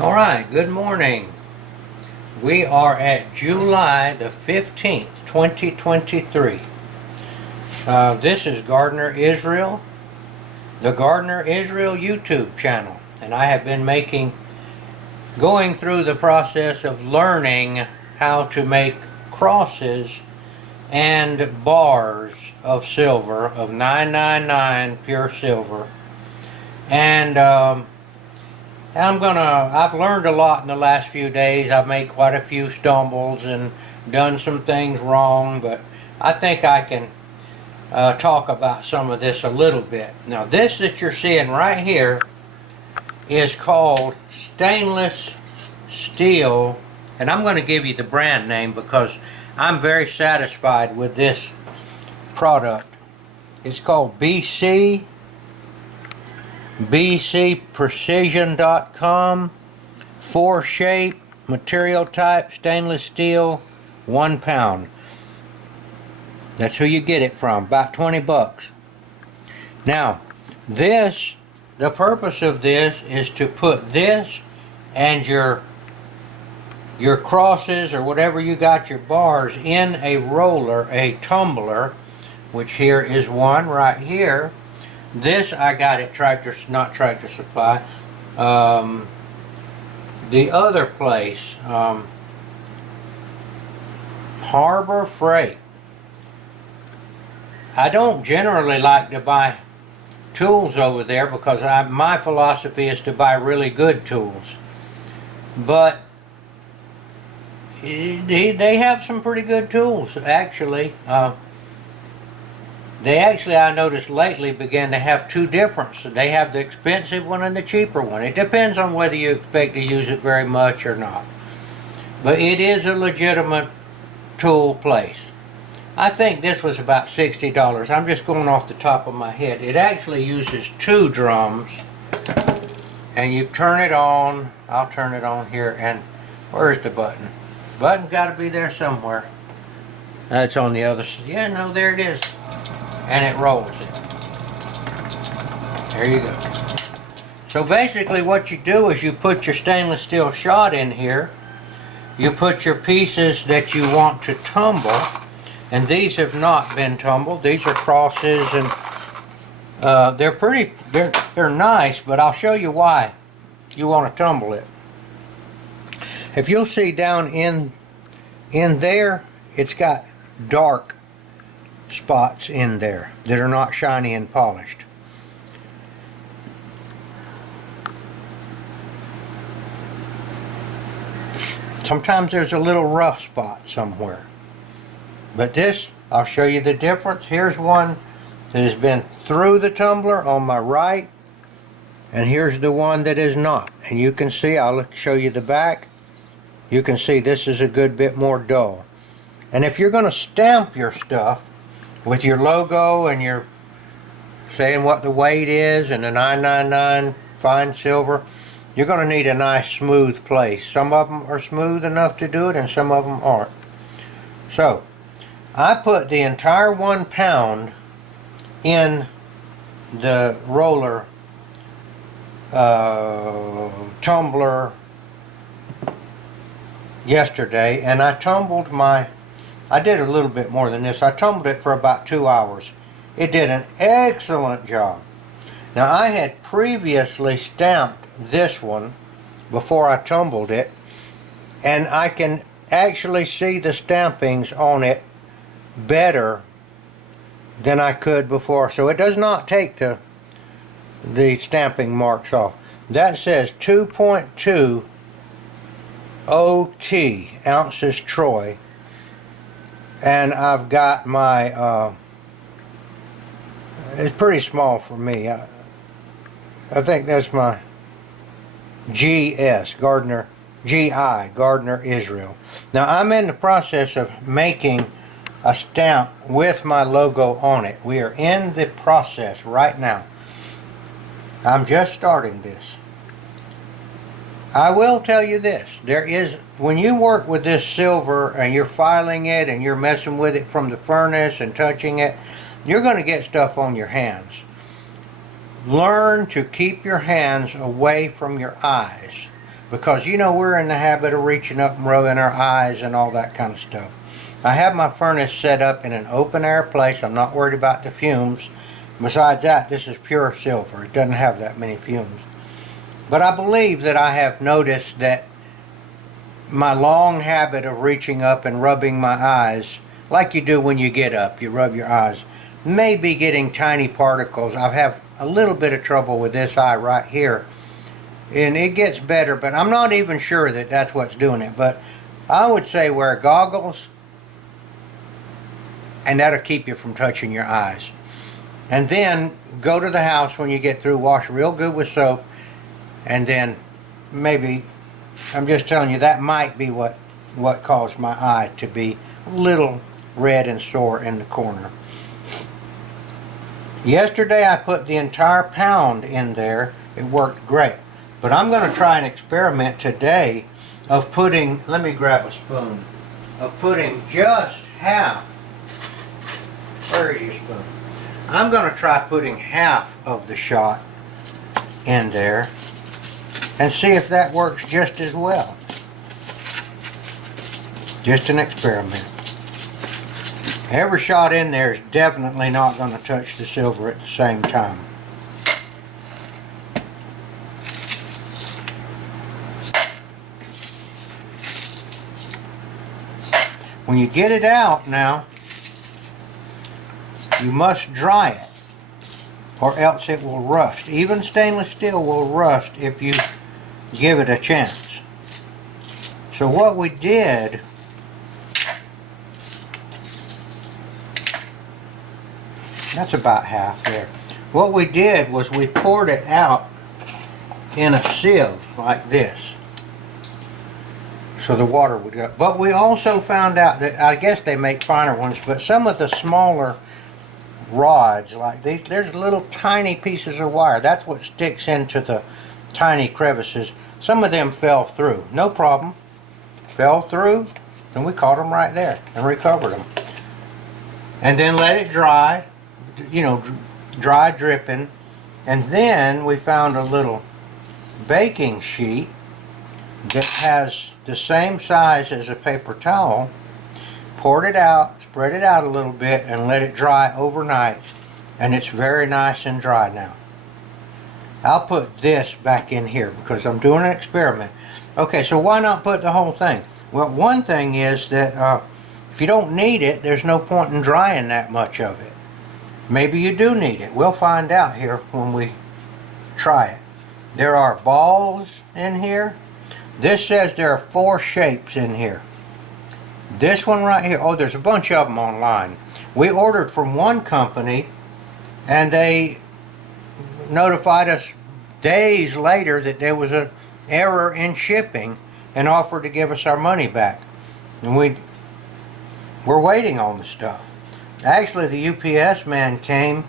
All right, good morning. We are at July the 15th, 2023. This is Gardener Israel, the Gardener Israel YouTube channel. And I have been going through the process of learning how to make crosses and bars of silver, of 999 pure silver. And I've learned a lot in the last few days. I've made quite a few stumbles and done some things wrong, but I think I can talk about some of this a little bit. Now, this that you're seeing right here is called stainless steel, and I'm going to give you the brand name because I'm very satisfied with this product. It's called bcprecision.com. 4 shape, material type, stainless steel, 1 pound. That's who you get it from, about 20 bucks. Now, the purpose of this is to put this and your crosses or whatever you got your bars in a roller, a tumbler, which here is one right here. This I got at not Tractor Supply. The other place, Harbor Freight. I don't generally like to buy tools over there because my philosophy is to buy really good tools. But they have some pretty good tools, actually. I noticed lately, began to have two different. They have the expensive one and the cheaper one. It depends on whether you expect to use it very much or not. But it is a legitimate tool place. I think this was about $60. I'm just going off the top of my head. It actually uses 2 drums. And you turn it on. I'll turn it on here. And where's the button? Button's got to be there somewhere. That's on the other side. Yeah, no, there it is. And it rolls it. There you go. So basically what you do is you put your stainless steel shot in here. You put your pieces that you want to tumble. And these have not been tumbled. These are crosses, and they're nice, but I'll show you why you want to tumble it. If you'll see down in there, it's got dark spots in there that are not shiny and polished. Sometimes there's a little rough spot somewhere. But this, I'll show you the difference. Here's one that has been through the tumbler on my right, and here's the one that is not. And you can see, I'll show you the back. You can see this is a good bit more dull. And if you're going to stamp your stuff with your logo and you're saying what the weight is and the 999 fine silver, you're going to need a nice smooth place. Some of them are smooth enough to do it and some of them aren't. So I put the entire 1 pound in the roller tumbler yesterday, and I did a little bit more than this. I tumbled it for about 2 hours. It did an excellent job. Now, I had previously stamped this one before I tumbled it, and I can actually see the stampings on it better than I could before. So it does not take the stamping marks off. That says 2.2 OT, ounces Troy. And I've got my, it's pretty small for me. I think that's my GS, Gardener Israel. Now I'm in the process of making a stamp with my logo on it. We are in the process right now. I'm just starting this. I will tell you this, when you work with this silver and you're filing it and you're messing with it from the furnace and touching it, you're going to get stuff on your hands. Learn to keep your hands away from your eyes. because you know we're in the habit of reaching up and rubbing our eyes and all that kind of stuff. I have my furnace set up in an open air place. I'm not worried about the fumes. Besides that, this is pure silver. It doesn't have that many fumes. But I believe that I have noticed that my long habit of reaching up and rubbing my eyes, like you do when you get up, you rub your eyes, may be getting tiny particles. I have a little bit of trouble with this eye right here. And it gets better, but I'm not even sure that that's what's doing it. But I would say wear goggles, and that'll keep you from touching your eyes. And then go to the house when you get through, wash real good with soap, and then maybe, I'm just telling you, that might be what caused my eye to be a little red and sore in the corner. Yesterday I put the entire pound in there. It worked great. But I'm going to try an experiment today of putting, let me grab a spoon, of putting just half. Where is your spoon? I'm going to try putting half of the shot in there and see if that works just as well. Just an experiment. Every shot in there is definitely not going to touch the silver at the same time. When you get it out now, you must dry it, or else it will rust. Even stainless steel will rust if you give it a chance. So what we did, that's about half there. What we did was we poured it out in a sieve like this, so the water would go. But we also found out that, I guess they make finer ones, but some of the smaller rods like these, there's little tiny pieces of wire. That's what sticks into the tiny crevices. Some of them fell through. No problem. Fell through, and we caught them right there and recovered them. And then let it dry, you know, dry dripping. And then we found a little baking sheet that has the same size as a paper towel. Poured it out, spread it out a little bit, and let it dry overnight, and it's very nice and dry now. I'll put this back in here because I'm doing an experiment. Okay, so why not put the whole thing? Well, one thing is that if you don't need it, there's no point in drying that much of it. Maybe you do need it. We'll find out here when we try it. There are balls in here. This says there are 4 shapes in here. This one right here, oh, there's a bunch of them online. We ordered from one company, and they notified us days later that there was an error in shipping and offered to give us our money back. And we're waiting on the stuff. Actually, the UPS man came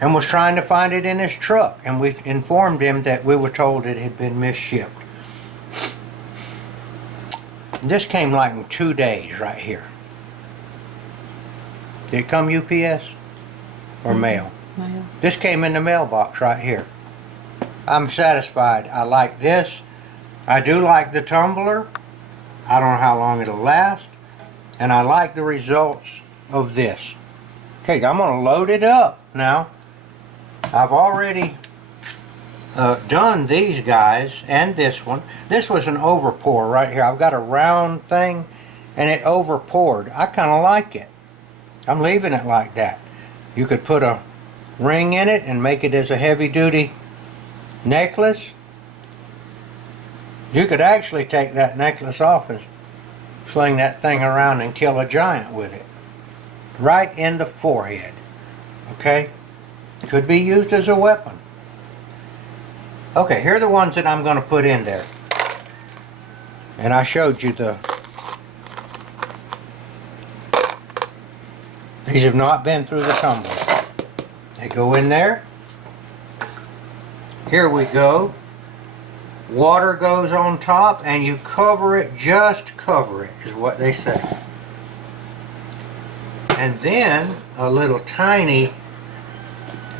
and was trying to find it in his truck, and we informed him that we were told it had been misshipped. This came like in 2 days right here. Did it come UPS or mail? Mail. This came in the mailbox right here. I'm satisfied. I like this. I do like the tumbler. I don't know how long it'll last. And I like the results of this. Okay, I'm going to load it up now. I've already done these guys and this one. This was an overpour right here. I've got a round thing and it overpoured. I kind of like it. I'm leaving it like that. You could put a ring in it and make it as a heavy-duty necklace. You could actually take that necklace off and sling that thing around and kill a giant with it. Right in the forehead. Okay? Could be used as a weapon. Okay, here are the ones that I'm going to put in there. And I showed you these have not been through the tumbler. They go in there. Here we go. Water goes on top and you cover it, just cover it, is what they say. And then a little tiny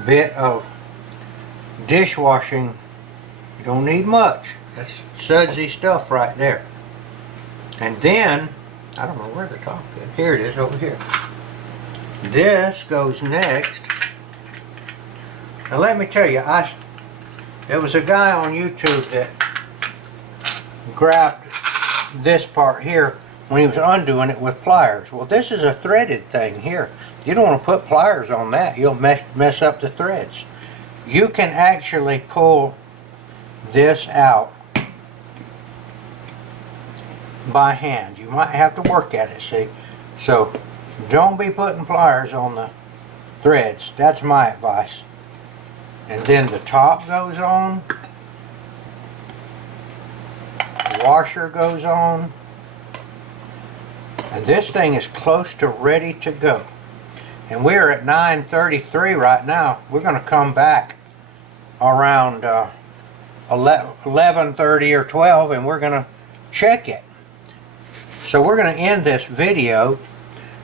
bit of dishwashing. You don't need much. That's sudsy stuff right there. And then, I don't know where the top is. Here it is over here. This goes next. Now let me tell you, there was a guy on YouTube that grabbed this part here when he was undoing it with pliers. Well, this is a threaded thing here. You don't want to put pliers on that. You'll mess up the threads. You can actually pull this out by hand. You might have to work at it, see? So don't be putting pliers on the threads. That's my advice. And then the top goes on. The washer goes on. And this thing is close to ready to go. And we're at 9:33 right now. We're going to come back around 11:30 or 12 and we're going to check it. So we're going to end this video,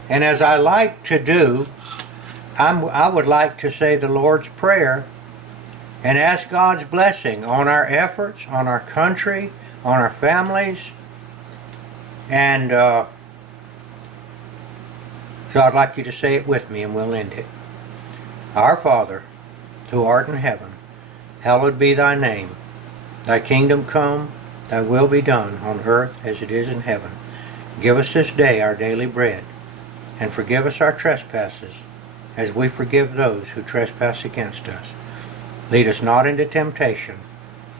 and as I like to do, I would like to say the Lord's Prayer and ask God's blessing on our efforts, on our country, on our families, and so I'd like you to say it with me and we'll end it. Our Father, who art in heaven, hallowed be thy name. Thy kingdom come, thy will be done on earth as it is in heaven. Give us this day our daily bread, and forgive us our trespasses, as we forgive those who trespass against us. Lead us not into temptation,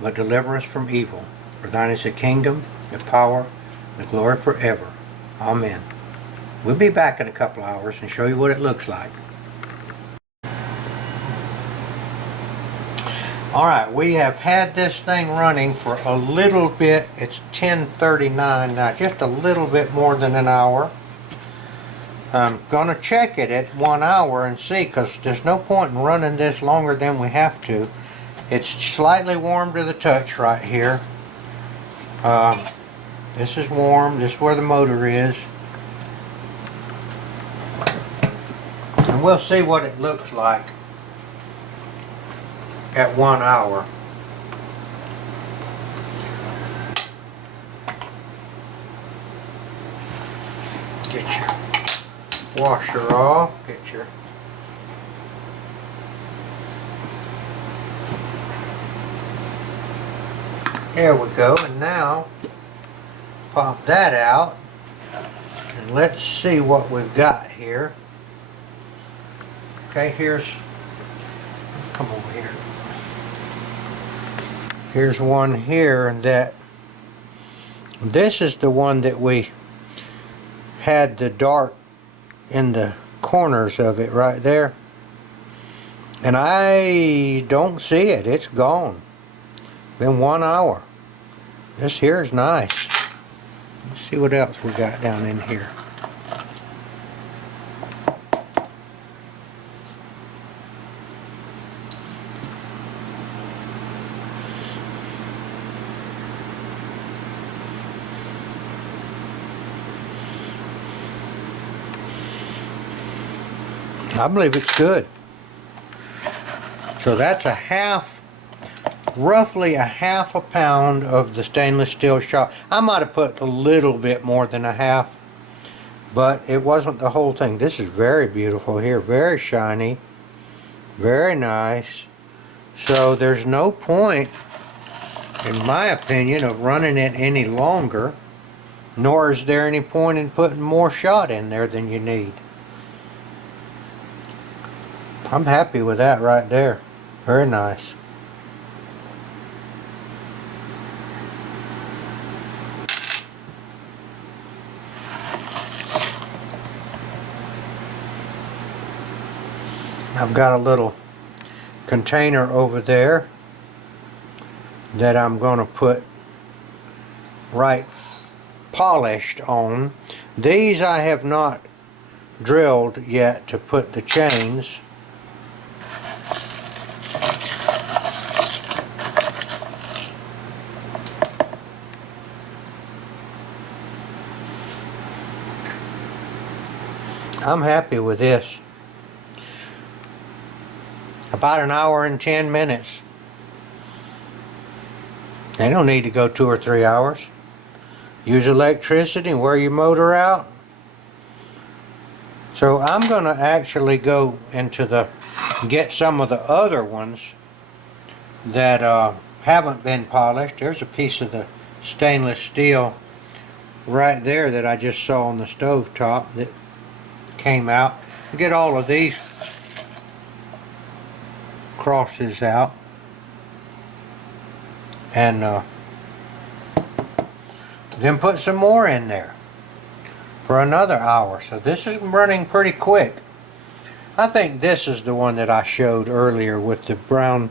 but deliver us from evil. For thine is the kingdom, the power, and the glory forever. Amen. We'll be back in a couple hours and show you what it looks like. Alright, we have had this thing running for a little bit. It's 10:39 now, just a little bit more than an hour. I'm going to check it at 1 hour and see, because there's no point in running this longer than we have to. It's slightly warm to the touch right here. This is warm. This is where the motor is. And we'll see what it looks like at 1 hour. Get your washer off, get your there we go, and now pop that out and let's see what we've got here. Okay, come over here. Here's one here that this is the one that we had the dart in the corners of it right there, and I don't see it. It's gone. Been 1 hour. This here is nice. Let's see what else we got down in here. I believe it's good. So that's roughly a half a pound of the stainless steel shot. I might have put a little bit more than a half, but it wasn't the whole thing. This is very beautiful here, very shiny, very nice. So there's no point, in my opinion, of running it any longer, nor is there any point in putting more shot in there than you need. I'm happy with that right there. Very nice. I've got a little container over there that I'm going to put right polished on. These I have not drilled yet to put the chains. I'm happy with this. About 1 hour and 10 minutes. They don't need to go 2 or 3 hours. Use electricity and wear your motor out. So I'm going to actually go into get some of the other ones that haven't been polished. There's a piece of the stainless steel right there that I just saw on the stove top that came out. Get all of these crosses out and then put some more in there for another hour. So this is running pretty quick. I think this is the one that I showed earlier with the brown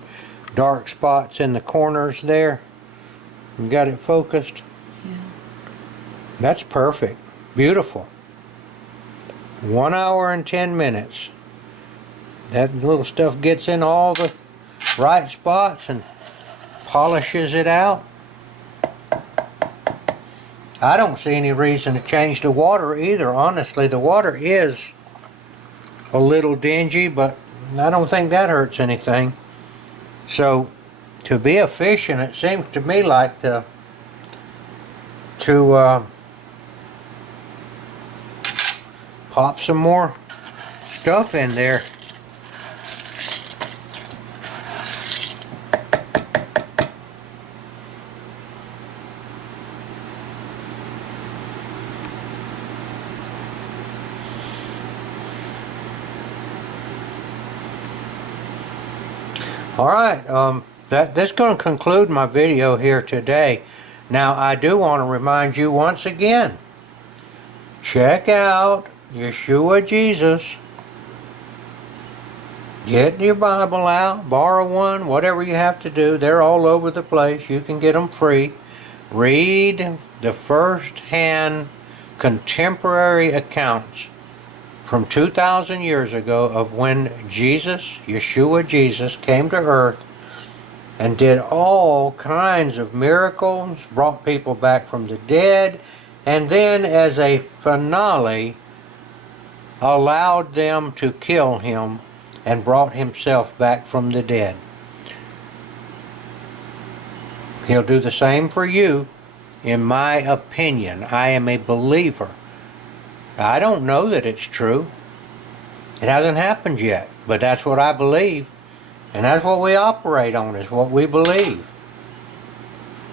dark spots in the corners there. You got it focused? Yeah. That's perfect. Beautiful. 1 hour and 10 minutes. That little stuff gets in all the right spots and polishes it out. I don't see any reason to change the water either. Honestly, the water is a little dingy, but I don't think that hurts anything. So to be efficient, it seems to me like to pop some more stuff in there. All right, that's going to conclude my video here today. Now, I do want to remind you once again, check out Yeshua Jesus. Get your Bible out, borrow one, whatever you have to do. They're all over the place. You can get them free. Read the first-hand contemporary accounts from 2,000 years ago of when Jesus, Yeshua Jesus, came to earth and did all kinds of miracles, brought people back from the dead, and then as a finale, allowed them to kill him and brought himself back from the dead. He'll do the same for you, in my opinion. I am a believer. I don't know that it's true. It hasn't happened yet, but that's what I believe. And that's what we operate on, is what we believe.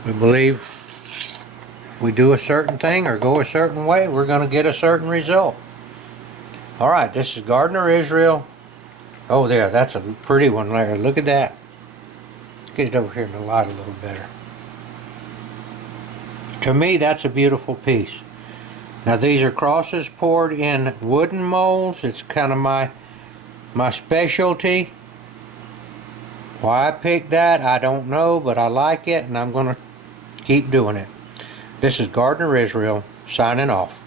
We believe if we do a certain thing or go a certain way, we're going to get a certain result. All right, this is Gardener Israel. Oh, there, that's a pretty one there. Look at that. Get it over here in the light a little better. To me, that's a beautiful piece. Now these are crosses poured in wooden molds. It's kind of my specialty. Why I picked that, I don't know, but I like it and I'm going to keep doing it. This is Gardener Israel signing off.